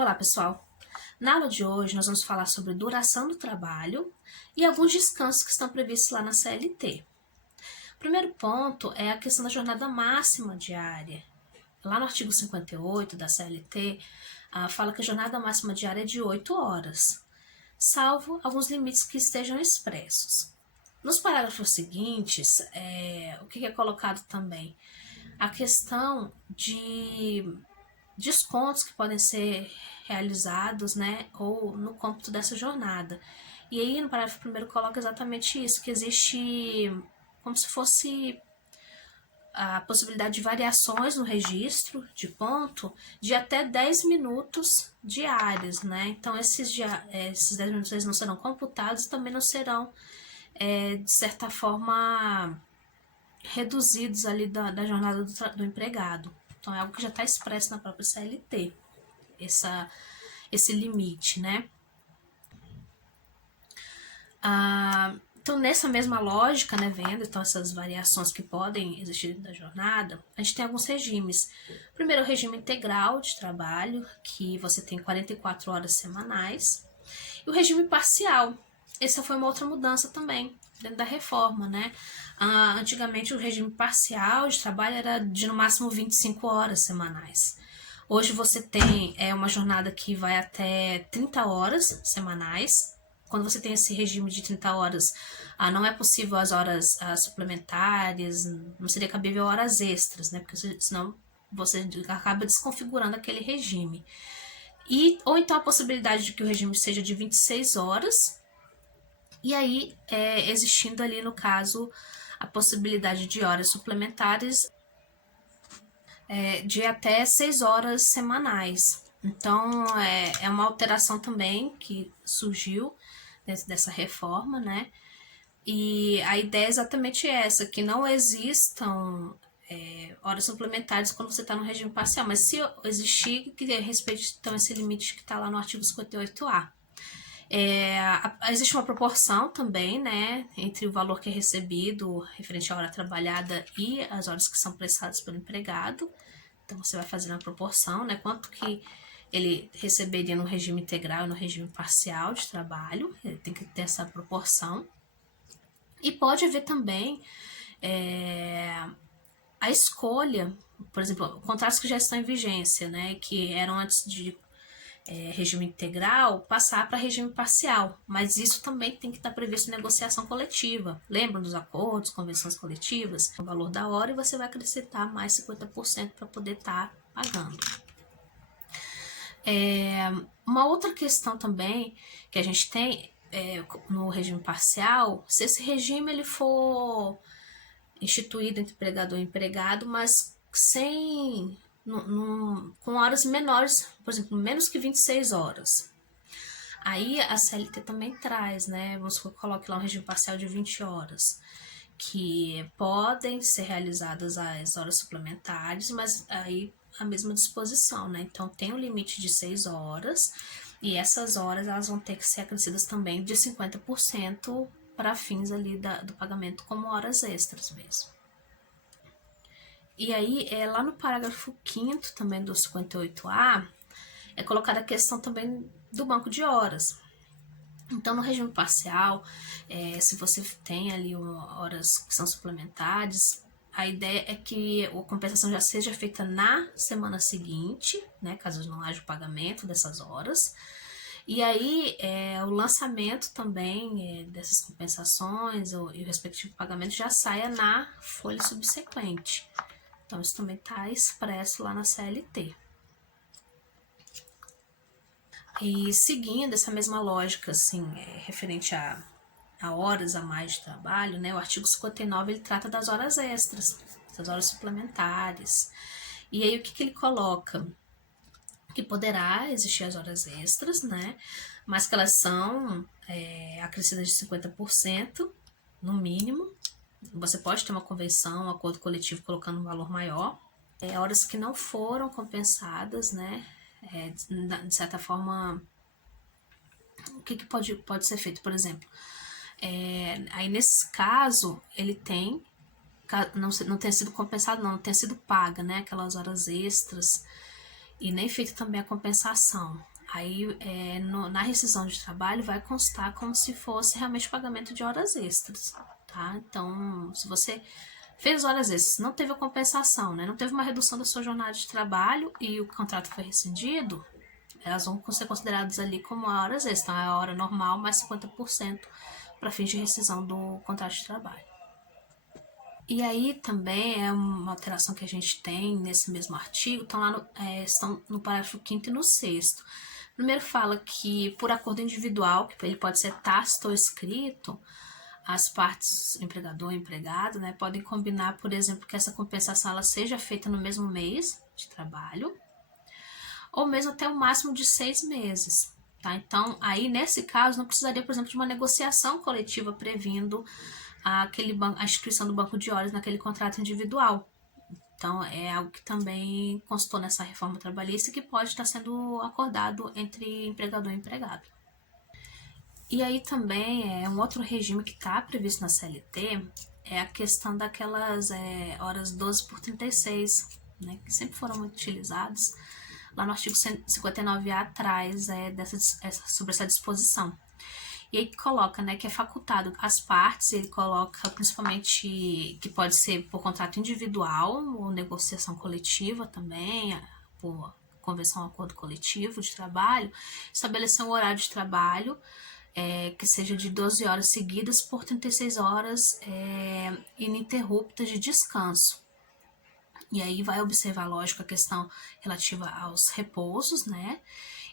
Olá, pessoal! Na aula de hoje, nós vamos falar sobre duração do trabalho e alguns descansos que estão previstos lá na CLT. O primeiro ponto é a questão da jornada máxima diária. Lá no artigo 58 da CLT, fala que a jornada máxima diária é de 8 horas, salvo alguns limites que estejam expressos. Nos parágrafos seguintes, o que é colocado também? A questão de descontos que podem ser realizados, né, ou no cômputo dessa jornada. E aí, no parágrafo primeiro, coloca exatamente isso, que existe como se fosse a possibilidade de variações no registro de ponto de até 10 minutos diários, né? Então, esses 10 minutos eles não serão computados e também não serão, de certa forma, reduzidos ali da jornada do empregado. Então, é algo que já está expresso na própria CLT, esse limite, né? Então, nessa mesma lógica, né, vendo então essas variações que podem existir dentro da jornada, a gente tem alguns regimes. Primeiro, o regime integral de trabalho, que você tem 44 horas semanais, e o regime parcial. Essa foi uma outra mudança também dentro da reforma, né? Antigamente, o regime parcial de trabalho era de no máximo 25 horas semanais. Hoje você tem uma jornada que vai até 30 horas semanais. Quando você tem esse regime de 30 horas, não é possível as horas suplementares, não seria cabível horas extras, né? Porque senão você acaba desconfigurando aquele regime. Ou então a possibilidade de que o regime seja de 26 horas, e aí existindo ali, no caso, a possibilidade de horas suplementares de até 6 horas semanais. Então, é uma alteração também que surgiu dessa reforma, né? E a ideia é exatamente essa, que não existam horas suplementares quando você está no regime parcial, mas se existir, que respeite então esse limite que está lá no artigo 58A. Existe uma proporção também, né, entre o valor que é recebido referente à hora trabalhada e as horas que são prestadas pelo empregado. Então, você vai fazer uma proporção, né, quanto que ele receberia no regime integral e no regime parcial de trabalho. Ele tem que ter essa proporção. E pode haver também a escolha, por exemplo, contratos que já estão em vigência, né, que eram antes de regime integral, passar para regime parcial. Mas isso também tem que estar previsto em negociação coletiva. Lembram dos acordos, convenções coletivas? O valor da hora e você vai acrescentar mais 50% para poder estar pagando. Uma outra questão também que a gente tem no regime parcial, se esse regime ele for instituído entre empregador e empregado, mas sem com horas menores, por exemplo, menos que 26 horas. Aí a CLT também traz, né? Vamos supor que coloque lá um regime parcial de 20 horas, que podem ser realizadas as horas suplementares, mas aí a mesma disposição, né? Então tem um limite de 6 horas, e essas horas elas vão ter que ser acrescidas também de 50% para fins ali do pagamento como horas extras mesmo. E aí, lá no parágrafo 5º também do 58A, é colocada a questão também do banco de horas. Então, no regime parcial, se você tem ali horas que são suplementares, a ideia é que a compensação já seja feita na semana seguinte, né, caso não haja o pagamento dessas horas. E aí, o lançamento também dessas compensações e o respectivo pagamento já saia na folha subsequente. Então, isso também está expresso lá na CLT. E seguindo essa mesma lógica, assim, referente a horas a mais de trabalho, né, o artigo 59 ele trata das horas extras, das horas suplementares. E aí, o que ele coloca? Que poderá existir as horas extras, né, mas que elas são acrescidas de 50%, no mínimo. Você pode ter uma convenção, um acordo coletivo colocando um valor maior. Horas que não foram compensadas, né? De certa forma, o que pode ser feito? Por exemplo, aí nesse caso, ele tem, não tenha sido compensado, não tenha sido paga, né? Aquelas horas extras. e nem feita também a compensação. Aí, na rescisão de trabalho, vai constar como se fosse realmente pagamento de horas extras, tá? Então, se você fez horas extras, não teve a compensação, né? Não teve uma redução da sua jornada de trabalho e o contrato foi rescindido, elas vão ser consideradas ali como horas extras. Então, é a hora normal mais 50% para fins de rescisão do contrato de trabalho. E aí também é uma alteração que a gente tem nesse mesmo artigo, estão no parágrafo 5º e no 6º. Primeiro fala que por acordo individual, que ele pode ser tácito ou escrito, as partes, empregador e empregado, né, podem combinar, por exemplo, que essa compensação ela seja feita no mesmo mês de trabalho, ou mesmo até o máximo de 6 meses. Tá? Então, aí nesse caso, não precisaria, por exemplo, de uma negociação coletiva previndo a instituição do banco de horas naquele contrato individual. Então, é algo que também constou nessa reforma trabalhista que pode estar sendo acordado entre empregador e empregado. E aí também um outro regime que está previsto na CLT é a questão daquelas horas 12 por 36, né, que sempre foram muito utilizadas. Lá no artigo 159A atrás sobre essa disposição. E aí coloca, né, que é facultado às partes, ele coloca principalmente que pode ser por contrato individual ou negociação coletiva também, por convenção ou acordo coletivo de trabalho, estabelecer um horário de trabalho que seja de 12 horas seguidas por 36 horas ininterruptas de descanso. E aí vai observar, lógico, a questão relativa aos repousos, né?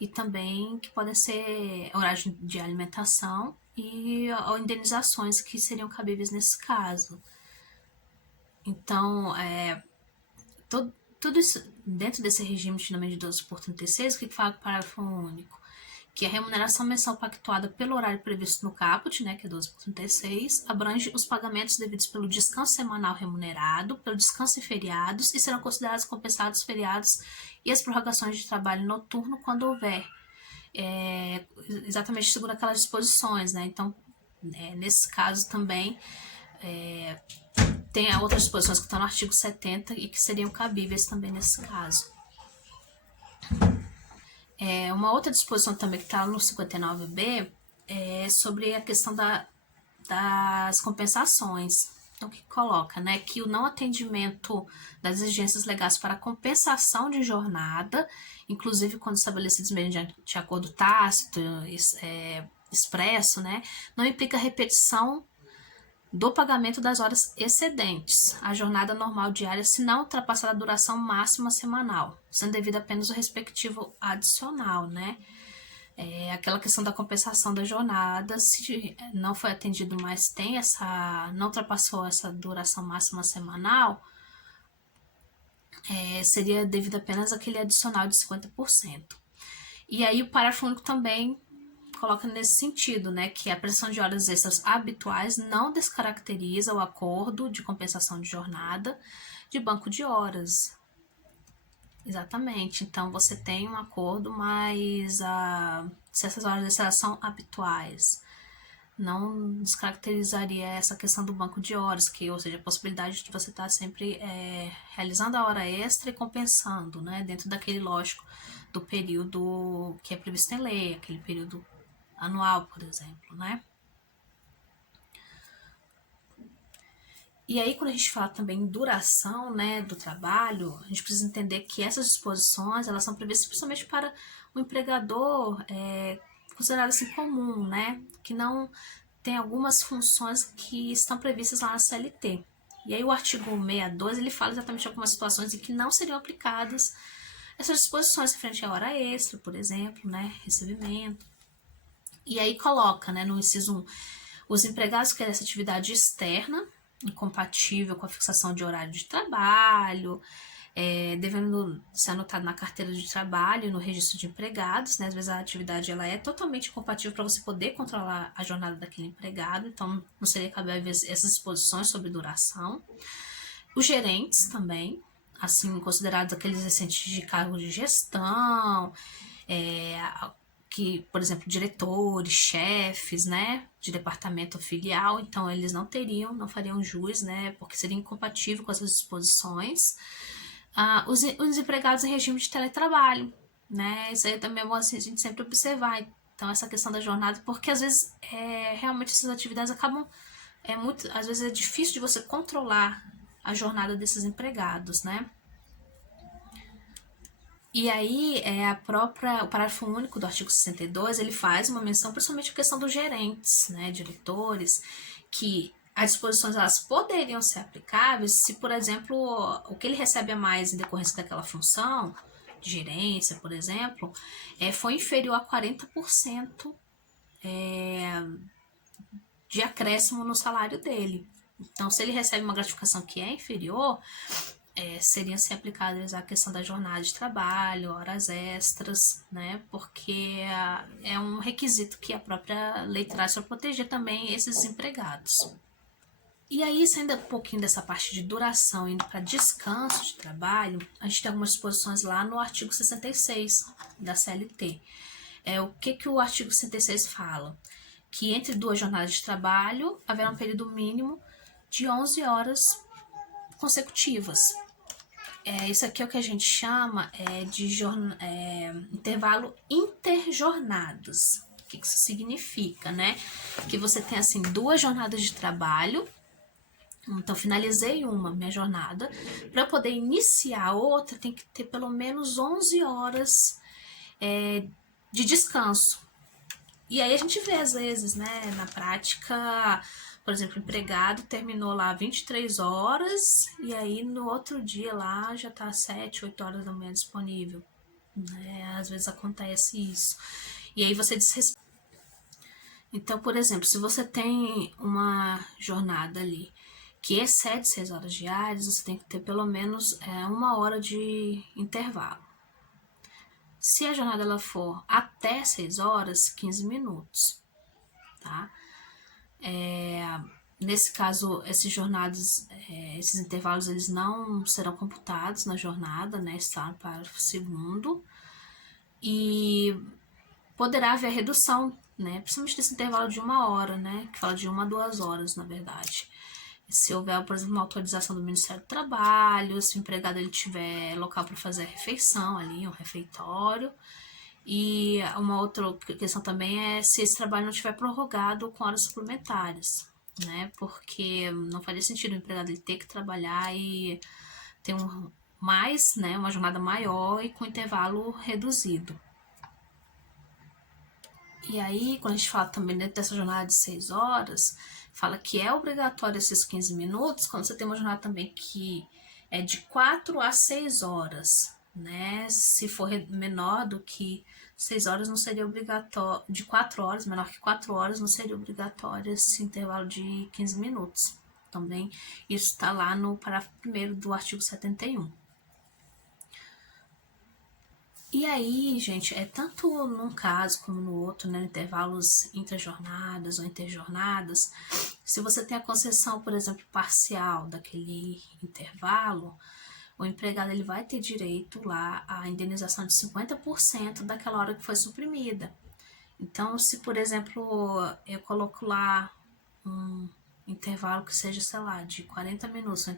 E também que podem ser horários de alimentação e indenizações que seriam cabíveis nesse caso. Então, tudo isso dentro desse regime de 12 por 36, o que fala o parágrafo único? Que a remuneração mensal pactuada pelo horário previsto no caput, né, que é 12 por 36, abrange os pagamentos devidos pelo descanso semanal remunerado, pelo descanso e feriados, e serão considerados compensados feriados e as prorrogações de trabalho noturno quando houver, exatamente segundo aquelas disposições, né? Então, nesse caso também, tem outras disposições que estão no artigo 70 e que seriam cabíveis também nesse caso. Uma outra disposição também que está no 59B é sobre a questão das compensações. Então, que coloca, né, que o não atendimento das exigências legais para compensação de jornada, inclusive quando estabelecidos mediante acordo tácito, expresso, né, não implica repetição do pagamento das horas excedentes à jornada normal diária, se não ultrapassar a duração máxima semanal, sendo devido apenas o respectivo adicional, né? Aquela questão da compensação da jornada, se não foi atendido, mas não ultrapassou essa duração máxima semanal, seria devido apenas aquele adicional de 50%. E aí o parágrafo único também coloca nesse sentido, né, que a prestação de horas extras habituais não descaracteriza o acordo de compensação de jornada de banco de horas. Exatamente. Então, você tem um acordo, mas se essas horas extras são habituais, não descaracterizaria essa questão do banco de horas, ou seja, a possibilidade de você estar sempre realizando a hora extra e compensando, né, dentro daquele, lógico, do período que é previsto em lei, aquele período anual, por exemplo, né? E aí, quando a gente fala também em duração, né, do trabalho, a gente precisa entender que essas disposições, elas são previstas principalmente para o empregador considerado assim comum, né, que não tem algumas funções que estão previstas lá na CLT. E aí o artigo 62, ele fala exatamente algumas situações em que não seriam aplicadas essas disposições frente à hora extra, por exemplo, né, recebimento. E aí coloca, né, no inciso 1, os empregados que essa atividade externa, incompatível com a fixação de horário de trabalho, devendo ser anotado na carteira de trabalho e no registro de empregados, né? Às vezes a atividade ela é totalmente incompatível para você poder controlar a jornada daquele empregado, então não seria cabível essas disposições sobre duração. Os gerentes também, assim, considerados aqueles exercentes de cargo de gestão, que, por exemplo, diretores, chefes, né, de departamento ou filial, então eles não fariam jus, né, porque seria incompatível com essas disposições. Os empregados em regime de teletrabalho, né? Isso aí também é bom assim, a gente sempre observar. Então, essa questão da jornada, porque às vezes realmente essas atividades acabam. Às vezes é difícil de você controlar a jornada desses empregados, né? E aí, o parágrafo único do artigo 62, ele faz uma menção principalmente à questão dos gerentes, né, diretores, que as disposições elas poderiam ser aplicáveis se, por exemplo, o que ele recebe a mais em decorrência daquela função, de gerência, por exemplo, foi inferior a 40% de acréscimo no salário dele. Então, se ele recebe uma gratificação que é inferior, seriam ser aplicadas a questão da jornada de trabalho, horas extras, né? Porque é um requisito que a própria lei traz para proteger também esses empregados. E aí, saindo um pouquinho dessa parte de duração, indo para descanso de trabalho, a gente tem algumas disposições lá no artigo 66 da CLT. O que o artigo 66 fala? Que entre duas jornadas de trabalho haverá um período mínimo de 11 horas consecutivas. Isso aqui é o que a gente chama de intervalo interjornadas. O que isso significa, né? Que você tem, assim, 2 jornadas de trabalho. Então, finalizei minha jornada. Para poder iniciar a outra, tem que ter pelo menos 11 horas de descanso. E aí a gente vê, às vezes, né, na prática, por exemplo, o empregado terminou lá 23 horas e aí no outro dia lá já tá 7, 8 horas da manhã disponível. Né? Às vezes acontece isso. E aí você desrespeita. Então, por exemplo, se você tem uma jornada ali que excede 6 horas diárias, você tem que ter pelo menos 1 hora de intervalo. Se a jornada ela for até 6 horas, 15 minutos, tá? Nesse caso, esses intervalos, eles não serão computados na jornada, né? Está no parágrafo 2º. E poderá haver redução, né? Principalmente desse intervalo de 1 hora, né? Que fala de 1 a 2 horas, na verdade. Se houver, por exemplo, uma autorização do Ministério do Trabalho, se o empregado ele tiver local para fazer a refeição ali, um refeitório. E uma outra questão também é se esse trabalho não estiver prorrogado com horas suplementares, né? Porque não faria sentido o empregado ele ter que trabalhar e ter né, uma jornada maior e com intervalo reduzido. E aí, quando a gente fala também dentro dessa jornada de 6 horas, fala que é obrigatório esses 15 minutos, quando você tem uma jornada também que é de 4 a 6 horas, né? Se for menor do que 6 horas, não seria obrigatório. De 4 horas, menor que 4 horas, não seria obrigatório esse intervalo de 15 minutos. Também isso está lá no parágrafo 1º do artigo 71. E aí, gente, tanto num caso como no outro, né, intervalos intrajornadas ou interjornadas, se você tem a concessão, por exemplo, parcial daquele intervalo, o empregado ele vai ter direito lá à indenização de 50% daquela hora que foi suprimida. Então, se, por exemplo, eu coloco lá um intervalo que seja, sei lá, de 40 minutos,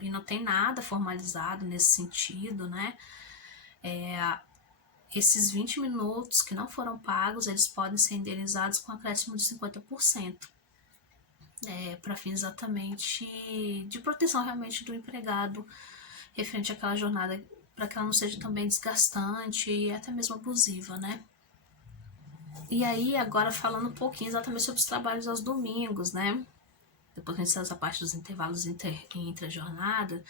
e não tem nada formalizado nesse sentido, né? Esses 20 minutos que não foram pagos, eles podem ser indenizados com acréscimo de 50%. Para fins exatamente de proteção realmente do empregado referente àquela jornada, para que ela não seja também desgastante e até mesmo abusiva, né? E aí, agora falando um pouquinho exatamente sobre os trabalhos aos domingos, né? Depois que a gente essa parte dos intervalos intra-jornada,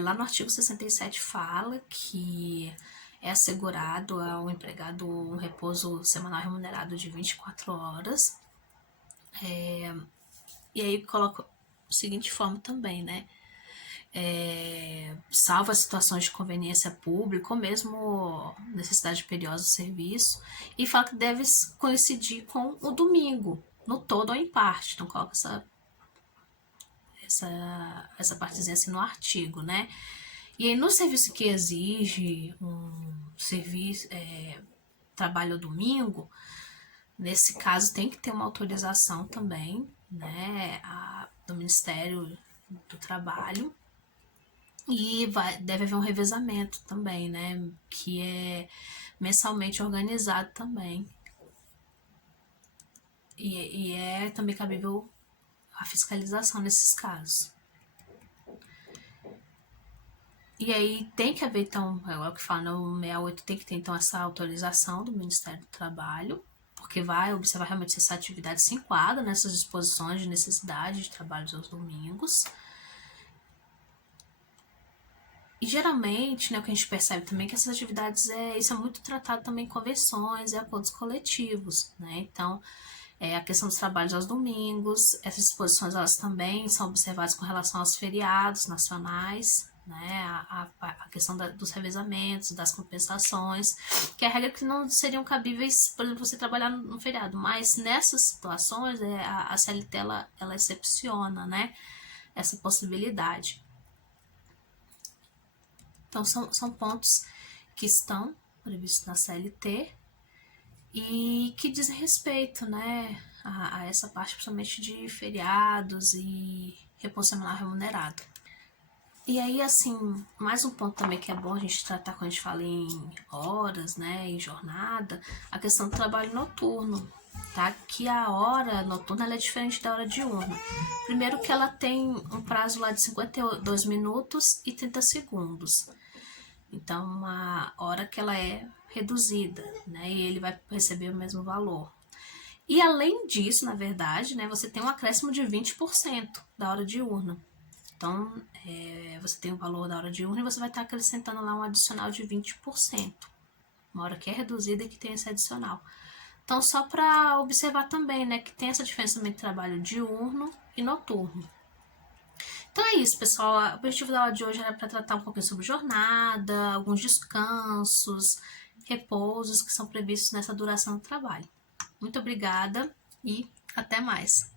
lá no artigo 67 fala que é assegurado ao empregado um repouso semanal remunerado de 24 horas. E aí coloca o seguinte forma também, né? Salvo as situações de conveniência pública ou mesmo necessidade imperiosa do serviço, e fala que deve coincidir com o domingo, no todo ou em parte. Então coloca essa partezinha assim no artigo, né? E aí no serviço que exige um serviço, trabalho ao domingo, nesse caso tem que ter uma autorização também, né, do Ministério do Trabalho. E deve haver um revezamento também, né? Que é mensalmente organizado também. E é também cabível a fiscalização nesses casos. E aí tem que haver, então, é o que fala no 68, tem que ter, então, essa autorização do Ministério do Trabalho, porque vai observar realmente se essa atividade se enquadra nessas disposições de necessidade de trabalho aos domingos. E geralmente, né, o que a gente percebe também é que essas atividades, isso é muito tratado também em convenções e acordos coletivos, né? Então, a questão dos trabalhos aos domingos, essas disposições elas também são observadas com relação aos feriados nacionais, né? A questão dos revezamentos, das compensações, que é a regra que não seriam cabíveis, por exemplo, você trabalhar no feriado, mas nessas situações a CLT ela excepciona, né? Essa possibilidade. Então, são pontos que estão previstos na CLT e que dizem respeito, né, a essa parte, principalmente de feriados e repouso semanal remunerado. E aí, assim, mais um ponto também que é bom a gente tratar quando a gente fala em horas, né, em jornada, a questão do trabalho noturno, tá? Que a hora noturna ela é diferente da hora diurna. Primeiro que ela tem um prazo lá de 52 minutos e 30 segundos. Então, uma hora que ela é reduzida, né? E ele vai receber o mesmo valor. E além disso, na verdade, né, você tem um acréscimo de 20% da hora diurna. Então, você tem o valor da hora diurna e você vai estar acrescentando lá um adicional de 20%. Uma hora que é reduzida e que tem esse adicional. Então, só para observar também, né, que tem essa diferença entre trabalho diurno e noturno. Então é isso, pessoal. O objetivo da aula de hoje era para tratar um pouquinho sobre jornada, alguns descansos, repousos que são previstos nessa duração do trabalho. Muito obrigada e até mais.